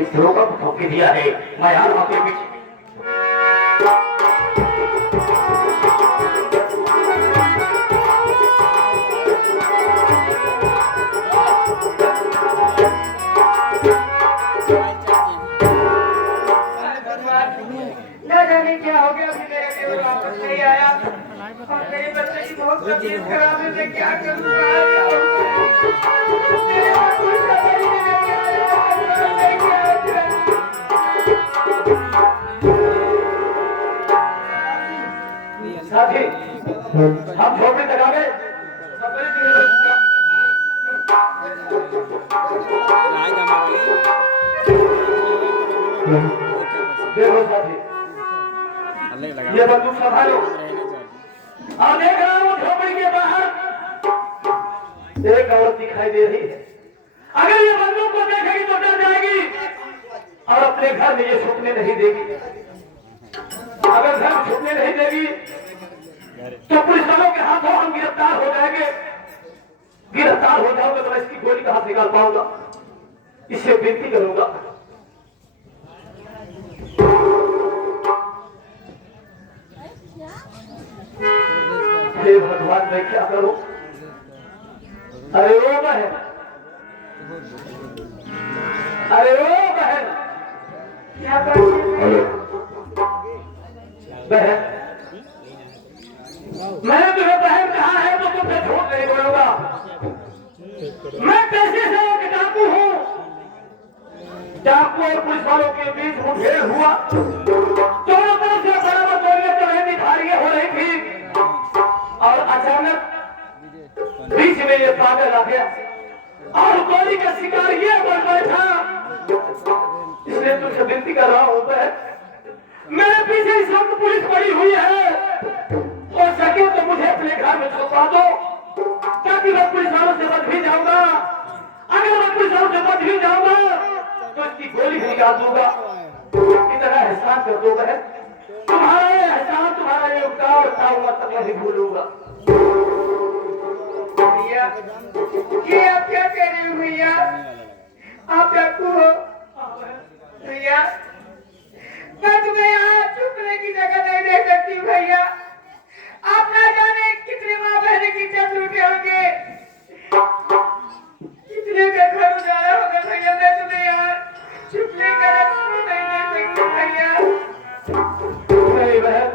पिछड़ों का ठोके दिया है। मैं यार आपके पीछे न जाने क्या हो गया, अभी मेरा देवर वापस नहीं आया और मेरे बच्चे की बहुत तबीयत खराब है। मैं क्या करूँ? साथी हम झोपड़ी तक आ गए। देखो साथी, ये बंदूक संभालो और देख रहा हूँ झोपड़ी के बाहर एक औरत दिखाई दे रही है। अगर ये बंदूक को देखेगी तो डर जाएगी और अपने घर में ये छुपने नहीं देगी। अगर घर में छुपने नहीं देगी तो पुलिस वालों के हाथों हम गिरफ्तार हो जाएंगे। गिरफ्तार हो जाओगे तो मैं इसकी गोली कहां से निकाल पाऊंगा? इससे विनती करूंगा, हे भगवान मैं क्या करूं? अरे ओ बहन, अरे ओ बहन, क्या बात है? बहन मैंने तुम्हें बहन कहा है तो तुम पे झूठ नहीं बोलूंगा। मैं पैसे से एक डाकू हूँ। डाकू और पुलिस वालों के बीच मुठभेड़ हुआ। दोनों तरफ से बराबर गोलियां चलने धारियां हो रही थी और अचानक बीच में ये पागल आ गया और गोली का शिकार ये बन बैठा। इसलिए तुझसे विनती कर रहा हूं बहन, मेरे पीछे इस वक्त पुलिस पड़ी हुई है। हो सके तो मुझे अपने घर में छुपा दो ताकि मैं पुलिस वालों से बच भी जाऊंगा। अगर मैं पुलिस वालों से बच भी जाऊंगा तो इसकी गोली भी निकाल दूंगा। इतना एहसान कर दो बहन, तुम्हारा ये एहसान, तुम्हारा ये उपकार उम्र तक नहीं भूलूंगा। भैया, ये आप क्या कह रहे हो भैया? आप डाकू हो भैया? मैं तुम्हें यहाँ छुपने की जगह नहीं दे सकती भैया। आप ना जाने कितने माँ बहने की इज्जत लूटे होंगे, कितने का घर उजाड़ा होगा भैया। मैं तुम्हें यहाँ छुपने का रास्ता नहीं दे सकती भैया। नहीं बहन,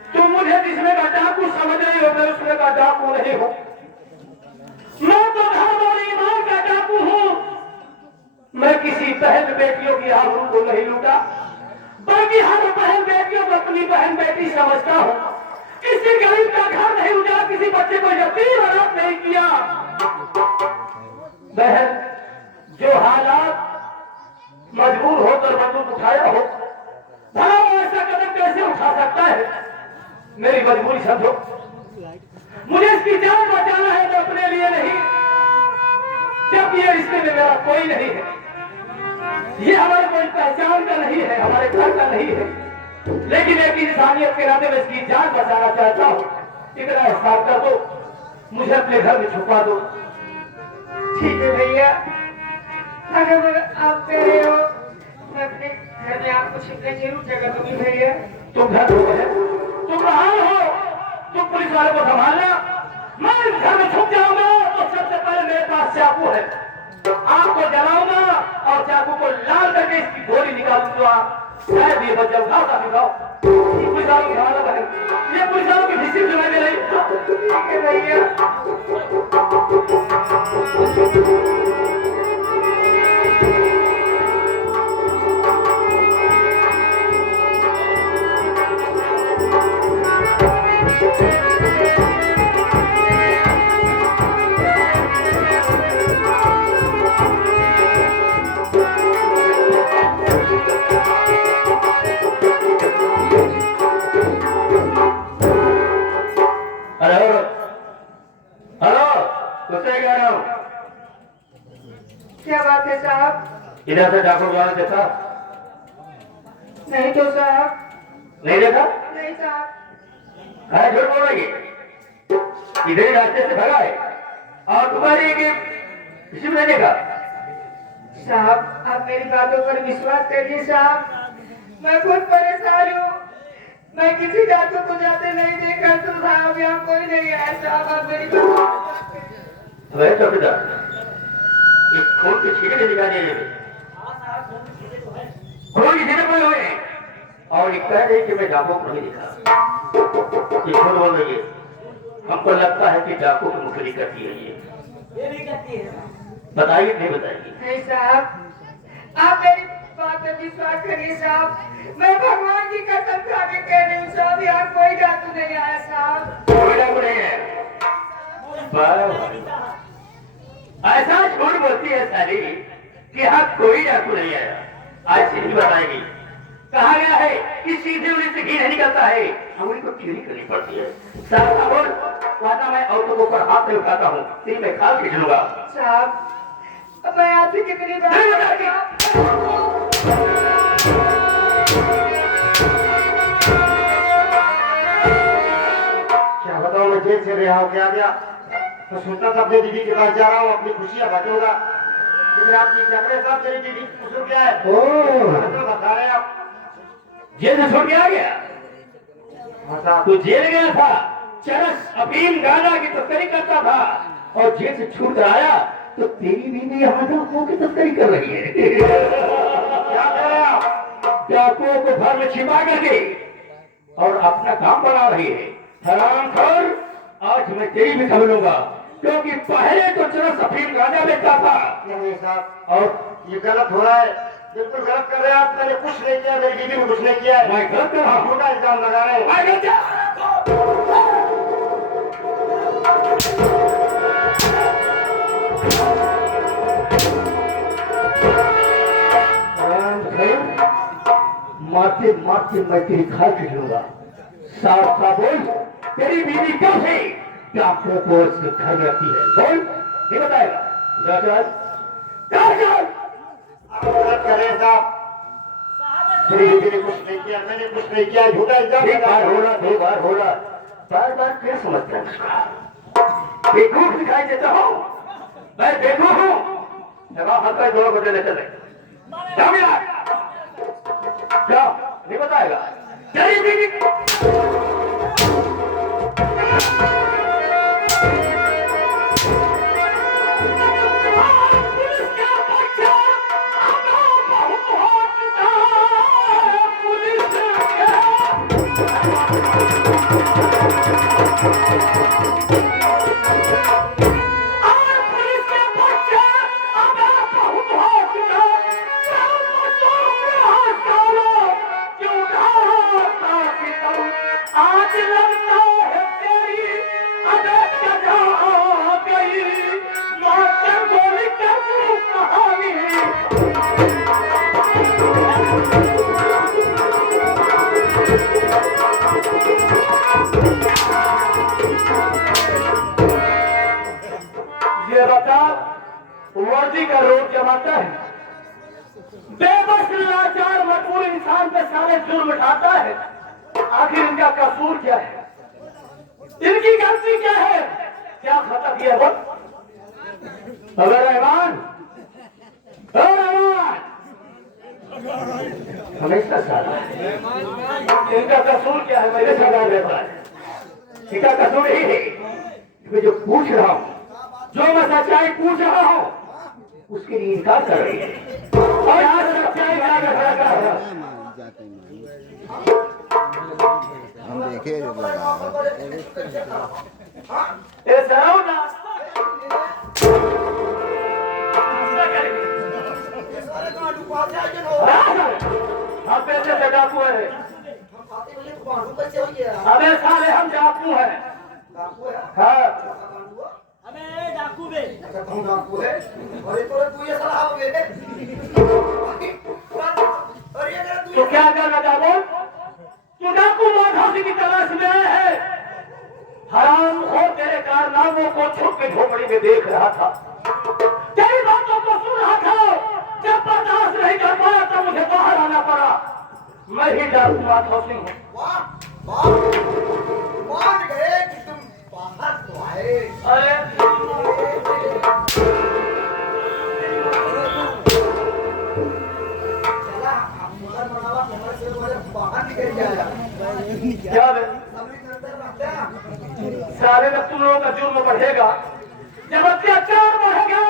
तुम मुझे जिसमें का डाकू समझ रही हो, मैं उसमें का डाकू नहीं हूँ। मैं तो धर्म और ईमान का डाकू हूँ। मैं किसी बहन बेटियों की आबरू को नहीं लूटा, बल्कि हर बहन बेटियों को अपनी बहन बेटी समझता हूँ। किसी गरीब का घर नहीं उजाड़ा, किसी बच्चे को यतीम अनाथ नहीं किया। बहन, जो हालात मजबूर होकर बंदूक उठाया हो, भला वो ऐसा कदम कैसे उठा सकता है? मेरी मजबूरी समझो, मुझे इसकी जान बचाना है तो अपने लिए नहीं, जब ये रिश्ते में मेरा कोई नहीं है, ये हमारे कोई पहचान का नहीं है, हमारे घर का नहीं है, लेकिन एक इंसानियत के नाते में इसकी जान बचाना चाहता हूँ। इतना एहसान कर दो, मुझे अपने घर में छुपा दो। ठीक है भैया, अगर आप कह रहे हो मैं अपने घर में आपको छिपने जरूर जगह दूंगी भैया। तुम घर हो गए, तुम रहा हो, तुम पुलिस वाले को संभालना। मैं इस घर में छुप जाऊंगा तो सबसे पहले मेरे पास चाकू है, आपको जलाऊंगा और चाकू को लाल करके इसकी गोली निकाल दूंगा। शायद ये बच जाऊंगा। दिखाओ पुलिस वालों की हवाला करें, ये पुलिस वालों की हिस्ट्री जो है नहीं। ठीक है भैया। क्या बात है साहब? इधर से डाकू जाने देखा? नहीं तो साहब। नहीं देखा? नहीं साहब। है झूठ बोल रही है? इधर ही रास्ते से भगा है और तुम्हारी किसी ने देखा? साहब आप मेरी बातों पर विश्वास करिए साहब, मैं खुद परेशान हूँ। मैं किसी जातों को जाते नहीं देखा तो साहब यहाँ कोई नहीं आया साहब, आप मेरी बात। वह चौकीदार इस खून के छींटे दिखाने लगे, खून की छींटे पड़े हुए हैं और ये कह रहे कि मैं डाकू को नहीं दिखा। ये खून बोल रही है, हमको लगता है कि डाकू की मुखरी करती है ये भी करती है। बताइए नहीं बताइए? नहीं साहब आप मेरी बात पर विश्वास करिए साहब, मैं भगवान की कसम खा के कह रही हूँ साहब, यहाँ कोई जादू नहीं आया साहब। कोई डाकू नहीं है। ऐसा झूठ बोलती है साली कि यहाँ कोई डाकू नहीं आया। आज सीधी बताएगी। कहा गया है कि सीधे उंगली से घी नहीं निकलता है, उंगली को टेढ़ी करनी पड़ती है। साहब बोल, वरना मैं औरतों के ऊपर हाथ नहीं उठाता हूँ, तेरी मैं खाल खींच लूंगा। साहब अब मैं आपसे कितनी बार क्या बताऊं, मैं जेल से रिहा हो गया गया तो सोचता था अपनी दीदी के पास जा रहा हूँ, अपनी खुशियां बांटूंगा। लेकिन आपकी क्या करें साहब, मेरी दीदी की कसूर क्या है? तो बता रहे हैं आप। जेल से छोड़ के आ गया? हाँ साहब। तू जेल गया था, चरस अफीम गांजा की तस्करी करता था और जेल से छूट कर आया तो तेरी बीवी यहाँ डाकुओं की तस्करी कर रही है। क्या कह रहे हैं आप? डाकुओं को घर में छिपा करके और अपना काम बना रही है। हरामखोर, आज मैं तेरी भी खबर लूंगा, क्योंकि पहले तो चरस अफीम गांजा बेचता था। नहीं साहब, और ये गलत हो रहा है, बिल्कुल गलत कर रहे हैं आप। मैंने कुछ नहीं किया, मेरी दीदी ने कुछ नहीं किया है। मैं गलत कर रहा हूँ? झूठा इल्जाम लगा रहे हैं। मारते मारते मैं तेरी खाल खींचूंगा। साफ साफ बोल, तेरी बीवी कब से डाकुओं को इसके घर में रखती है? बोल, नहीं बताएगा? जा चल, जा चल। आप गलत कर रहे हैं साहब, मेरी दीदी ने कुछ नहीं किया, मैंने कुछ नहीं किया, झूठा इल्जाम एक लगा बार रहे हैं। होला, दो बार होला, बार बार क्या समझता है उसका? बेवकूफ दिखाई देता हूँ मैं, बेवकूफ हूँ। जवाब हल्का दोनों को देने चले। जाओ यार, जाओ, नहीं बताएगा? तेरी बीवी वर्दी का रोग जमाता है, बेबस लाचार मजबूर इंसान पे सारे जुर्म उठाता है। आखिर इनका कसूर क्या है? इनकी गलती क्या है? क्या खता किया वो? अबे रहमान, हमेशा साला इनका कसूर क्या है? मेरे सवाल में इनका कसूर ही है। मैं जो पूछ रहा हूँ, जो मैं सच्चाई पूछ रहा हूँ, उसके लिए इनकार कर रही है। और आज सच्चाई क्या लगा है? हम देखे लगा ये सराउना हम पैसे से डाकू है। अबे साले हम डाकू है। हाँ, तो क्या करना चाहो? तू डाकू माधौसी की तलाश में आया है। हराम हो, तेरे कारनामों को छुप के झोपड़ी में देख रहा था, तेरी बातों को सुन रहा था। जब बर्दाश्त नहीं कर पाया तब मुझे बाहर आना पड़ा। मैं ही डाकू माधौसी हूँ। मान गए कि तुम बाहर तो आए। अरे बाहर निकल जाएगा क्या बे? साले में तुम लोगों का जुर्म बढ़ेगा, जब अत्याचार बढ़ेगा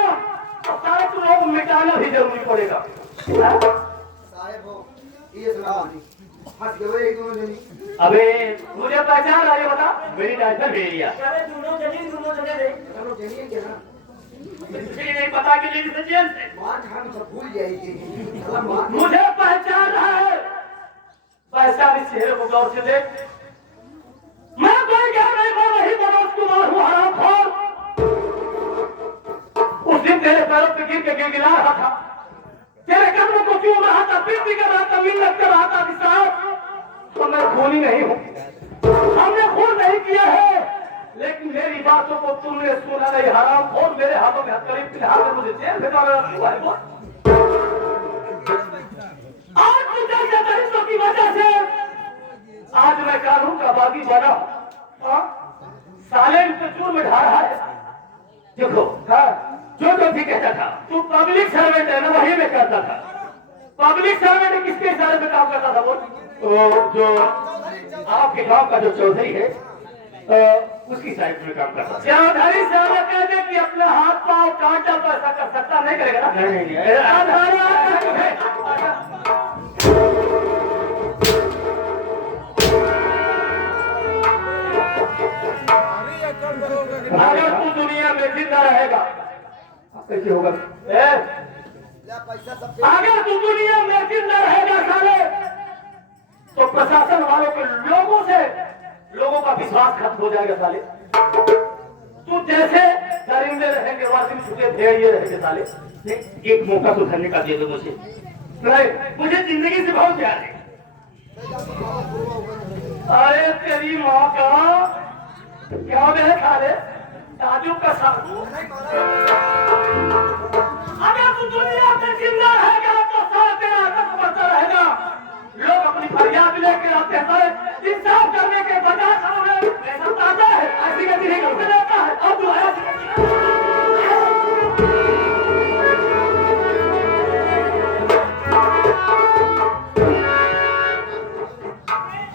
तो सारे तुम लोगों को मिटाना भी जरूरी पड़ेगा। हाँ? साहेब हो ये सुना हंस गए एक दोनों जनी अबे मुझे पहचान आई, बता मेरी टाइटल भेड़िया। दोनों जनी है क्या मुझे नहीं पता कि लेडीज एंड जेंट्स मार खान सब भूल जाएगी साला मार मुझे पहचान रहा है। पहचान इस चेहरे को गौर से देख, मैं कोई क्या नहीं, मैं वही मनोज कुमार हूँ, हरामखोर। उस दिन तेरे पैरों पे गिर के गिड़गिड़ा रहा था, तेरे कदमों को चूम रहा था, विनती कर रहा था, मिन्नत कर रहा था कि साहब तो मैं खूनी नहीं हूँ, हमने खून नहीं किया है, लेकिन मेरी बातों को तुमने सुना नहीं, हरामखोर। मेरे हाथों में हथकड़ी फिलहाल में मुझे जेल भेजा हुआ है। आज तुझे दरिद्रों की वजह से आज मैं कानून का बागी बना। हाँ? साले पे चूर में ढा रहा है। देखो हाँ, जो भी कहता था तू पब्लिक सर्वेंट है ना, वही में करता था। पब्लिक सर्वेंट किसके इशारे पे काम करता था बोल? जो आपके गांव का जो चौधरी है उसकी साइड में काम करता। चौधरी साहब कहते कि अपना हाथ पांव काटा तो ऐसा कर सकता नहीं करेगा ना? अगर तू दुनिया में जिंदा रहेगा कैसे होगा? पैसा सब अगर तू दुनिया में जिंदा रहेगा साले, तो प्रशासन वालों के लोगों का विश्वास खत्म हो जाएगा साले। तू जैसे दरिंदे रहेंगे, वासिम छुटे भेड़िए रहेंगे साले। एक मौका तो धरने का दे दो मुझे, नहीं मुझे जिंदगी से बहुत प्यार है। अरे तेरी माँ का क्या है साले, ताजू का साधु। अगर तू दुनिया में जिंदा रहेगा तो सारा तेरा आतंक बढ़ता रहेगा। लोग अपनी फरियाद लेके आते हैं, इंसाफ करने के बजाय ऐसा ताजा है, ऐसी गति नहीं करते रहता है। अब जो है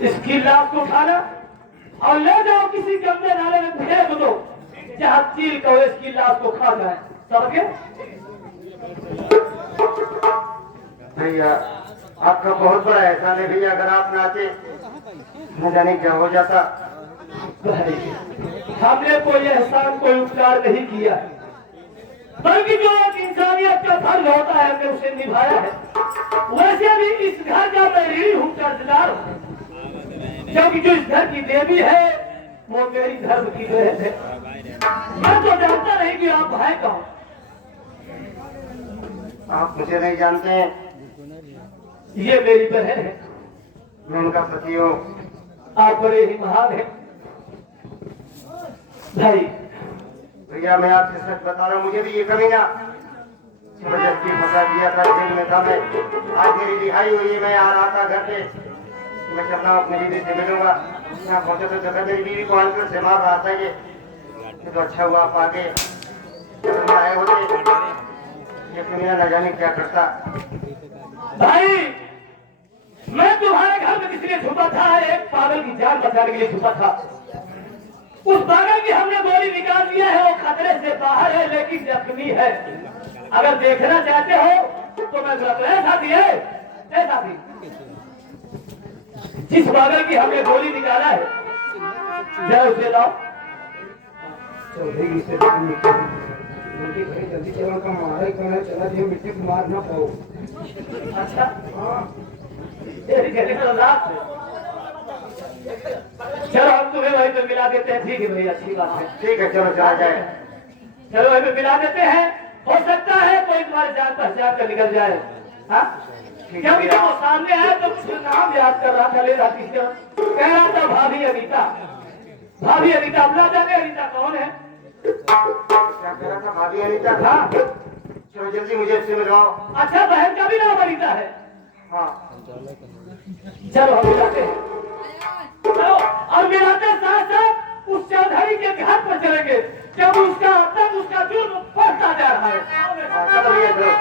इसकी लाश को उठाना और ले जाओ किसी गंदे नाले में फेंक दो, जहाँ चील को इसकी लाश को खा जाए। समझे? भैया आपका बहुत बड़ा एहसान है भैया, अगर आप ना आते न जाने क्या हो जाता। हमने कोई एहसान कोई उपकार नहीं किया, बल्कि जो एक इंसानियत का फर्ज होता है हमने उसे निभाया है। वैसे भी इस घर का मैं ऋणी हूँ, कर्जदार हूँ, क्योंकि जो इस घर की देवी है वो मेरी धर्म की बहन है। मैं तो जानता नहीं कि आप भाई कौन। आप मुझे नहीं जानते हैं, ये मेरी बहन है, मैं उनका पति हूँ। आप बड़े ही महान हैं भाई। भैया मैं आपसे सच बता रहा हूँ, मुझे भी ये कमीना जबरदस्ती फंसा दिया था, जेल में था मैं। आज मेरी रिहाई हुई है, मैं आ रहा था घर पे, मैं चल रहा हूँ अपनी बीवी से मिलूंगा। यहाँ पहुंचा तो जगह मेरी बीवी को आंसर से मार रहा था। ये तो अच्छा हुआ आप आगे आए होते, ये दुनिया न जाने क्या करता। भाई मैं तुम्हारे घर में किसी ने छुपा था, एक पागल की जान बचाने के लिए छुपा था। उस पागल की हमने गोली निकाल दिया है, वो खतरे से बाहर है लेकिन जख्मी है। अगर देखना चाहते हो तो मैं साथी है, साथी जिस पागल की हमने गोली निकाला है जरा उसे लाओ। चौधरी से जल्दी चलो का मारा ही करना चला जो मिट्टी को मार ना पाओ। अच्छा चलो हम तुम्हें वहीं पे मिला देते हैं। ठीक है भैया, अच्छी बात है। ठीक है चलो चला जाए। चलो वहीं पे मिला देते हैं, हो सकता है कोई तुम्हारे जान पहचान कर निकल जाए। हाँ क्योंकि जब वो सामने आया तो कुछ नाम याद कर रहा था, ले रहा कह रहा था भाभी अनीता। भाभी अनीता, अपना जाने अनीता कौन है? क्या कह रहा था भाभी अनीता? हाँ चलो जल्दी मुझे इससे मिलवाओ। अच्छा बहन का भी नाम अनीता है? हाँ चलो हम मिलाते हैं। चलो और मिलाते साथ साथ उस चौधरी के घर पर चलेंगे, जब उसका जुर्म बढ़ता जा रहा है। चलो भैया चलो।